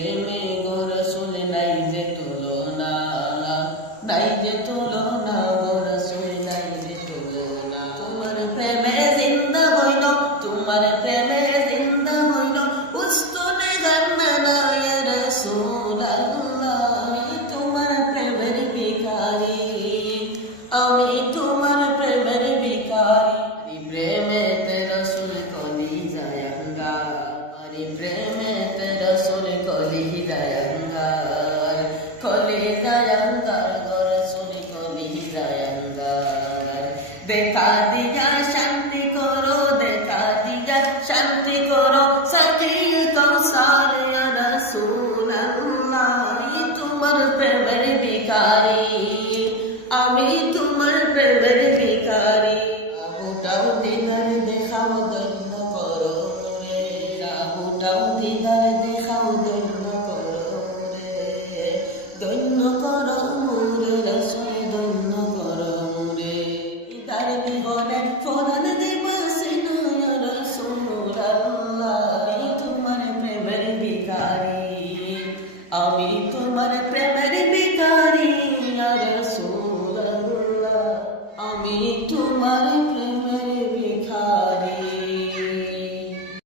প্রেমে গো রাসূল নাই যে তুলনা, নাই যে তুলনা গো রাসূল নাই যে তুলনা। তোমার প্রেমে জিন্দা হইল, তোমার প্রেমে জিন্দা হইল উস্তুনে গান্না ইয়া রাসূলুল্লাহ। আমি তোমার প্রেমের ভিখারি, আমি তোমার প্রেমের ভিখারি। প্রেমেতে রাসূল কলিজায় আঙ্গার, প্রেমেতে রাসূল কলিজায় আঙ্গার, কলিজায় আঙ্গার গো রাসূল কলিজায় আঙ্গার। দেখা দিয়া শান্তি করো, দেখা দিয়া শান্তি করো সাকি কৌসার ইয়া রাসূলুল্লাহ। আমি তোমার প্রেমের ভিখারি, আমি তোমার